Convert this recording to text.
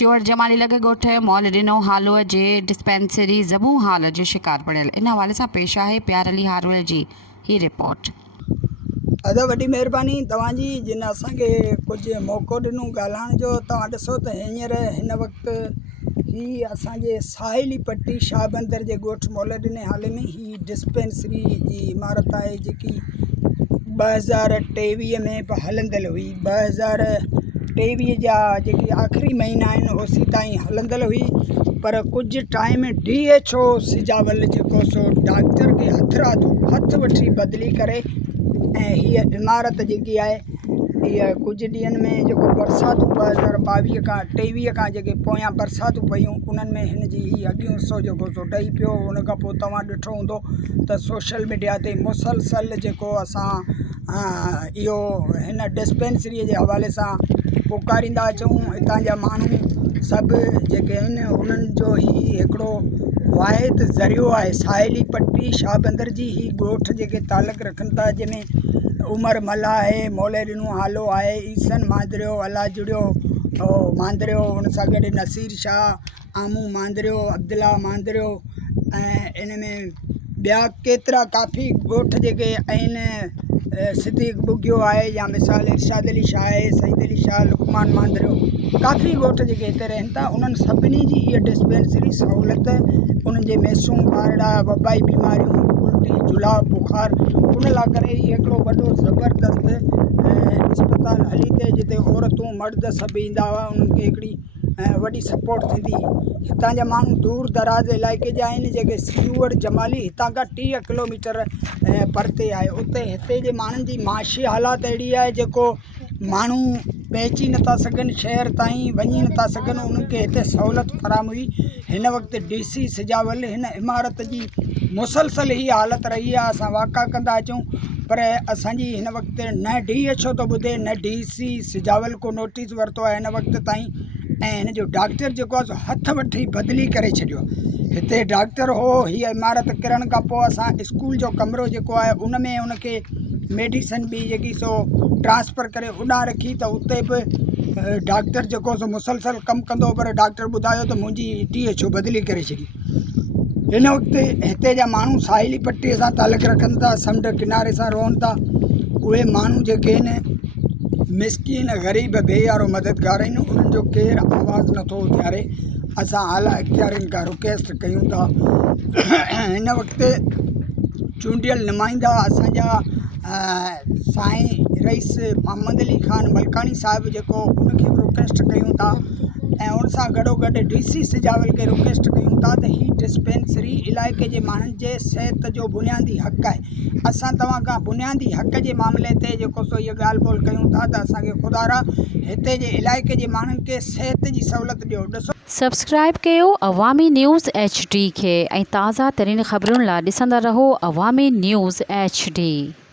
चिवड़ जमाली लगे ॻोठ मॉल ॾिनो हालो जे डिस्पेंसरी ज़बू हाल जो शिकार पड़ियल। इन हवाले सां पेश आहे प्यार अली हारोल जी ही रिपोर्ट। अदा वॾी महिरबानी तव्हांजी जिन असांखे कुझु मौक़ो ॾिनो ॻाल्हाइण जो। तव्हां ॾिसो त हींअर हिन वक़्तु ही असांजे साहिली पट्टी शाह बंदर जे ॻोठ मौल ॾिने हाले में ही डिस्पेंसरी जी इमारत आहे जेकी 2023 में बि हलंदड़ हुई। 2023 जा जेके आख़िरी महीना आहिनि ओसी ताईं हलंदड़ हुई, पर कुझु टाइम DHO सिजावल जेको सो डॉक्टर खे हथ वठी बदिली करे ऐं हीअ इमारत जेकी आहे हीअ कुझु ॾींहंनि में जेको बरसातूं 2022 खां 23 खां जेके पोयां बरसातूं पयूं उन्हनि में हिन जी हीअ अॻियूं हिसो जेको सो ॾही पियो। उन खां पोइ तव्हां ॾिठो हूंदो त सोशल मीडिया ते मुसलसल जेको असां इहो हिन डिस्पेंसरीअ जे हवाले सां पुकारींदा अचूं। हितां जा माण्हू सभु जेके आहिनि उन्हनि जो ही हिकिड़ो वाहिद ज़रियो आहे साहिली पट्टी शाह बंदर जी ही ॻोठ जेके तालुक़ रखनि था, जंहिंमें उमर मल्ला आहे, मौले ॾिनो हालो आहे, ईसन मांदरियो, अला जुड़ियो मांदरियो, उन सां गॾु नसीर शाह, आमू मांदरियो, अब्दुल्ला मांदरियो ऐं इन में ॿिया केतिरा काफ़ी ॻोठ जेके आहिनि, सिद्दीक़ बुगियो आहे या मिसाल इरशाद अली शाह आहे, सईद अली शाह, लुकमान मांदरियो, काफ़ी ॻोठ जेके हिते रहनि था उन्हनि सभिनी जी इहा डिस्पेंसरी सहूलियत उन्हनि जे मैसूं ॿारड़ा वबाई बीमारियूं उल्टी जुलाब बुखार उन लाइ करे इहो हिकिड़ो वॾो ज़बरदस्त इस्पताल हली थिए जिते औरतूं मर्द सभु ईंदा हुआ। उन्हनि खे हिकिड़ी वॾी सपोर्ट थींदी। हितां जा माण्हू दूर दराज़ इलाइक़े जा आहिनि जेके चिवड़ जमाली हितां खां 30 किलोमीटर परते आहे। उते हिते जे माण्हुनि जी माशी हालात अहिड़ी आहे जेको माण्हू पहुची नथा सघनि, शहर ताईं वञी नथा सघनि, उन्हनि खे हिते सहूलियत फराम हुई। हिन वक़्तु DC सिजावल हिन इमारत जी मुसलसल ही हालत रही आहे। असां वाक़ा कंदा अचूं पर असांजी हिन वक़्तु न DHO थो ॿुधे न DC सिजावल को नोटिस वरितो आहे हिन वक़्तु ताईं। ऐं हिन जो डॉक्टर जेको आहे सो हथ वठी बदिली करे छॾियो। हिते डॉक्टर हो, हीअ इमारत किरण खां पोइ असां स्कूल जो कमिरो जेको आहे उन में उनखे मेडिसन बि जेकी सो ट्रांसफ़र करे उॾां रखी त उते बि डॉक्टर जेको सो मुसलसल कमु कंदो, पर डॉक्टर ॿुधायो त मुंहिंजी DHO बदिली करे छॾी। हिन वक़्तु हिते जा माण्हू साहिली पट्टीअ सां तालुक़ रखनि था, समुंड किनारे सां रहनि था। उहे माण्हू जेके आहिनि मिसकीन ग़रीब बेयारो मददगार आहिनि, उन्हनि जो केरु आवाज़ु नथो उथियारे। असां आला इख़्तियारनि खां रिक्वेस्ट कयूं था। हिन वक़्तु चूंडियल नुमाइंदा असांजा साईं रईस मोहम्मद अली ख़ान मलकानी साहिबु जेको उनखे बि रिक्वेस्ट कयूं था ऐं उन सां गॾोगॾु DC सिजावल खे रिक्वेस्ट कयूं था त ही डिस्पेंसरी इलाइक़े जे माण्हुनि जे सिहत जो बुनियादी हक़ आहे। असां तव्हां खां बुनियादी हक़ जे मामले ते जेको सो इहा ॻाल्हि ॿोल कयूं था त असांखे ख़ुदा हिते जे इलाइक़े जे माण्हुनि खे सिहत जी सहूलियत ॾियो। ॾिसो सब्सक्राइब कयो अवामी न्यूज़ HD खे ऐं ताज़ा तरीन ख़बरुनि लाइ ॾिसंदा रहो अवामी न्यूज़ HD।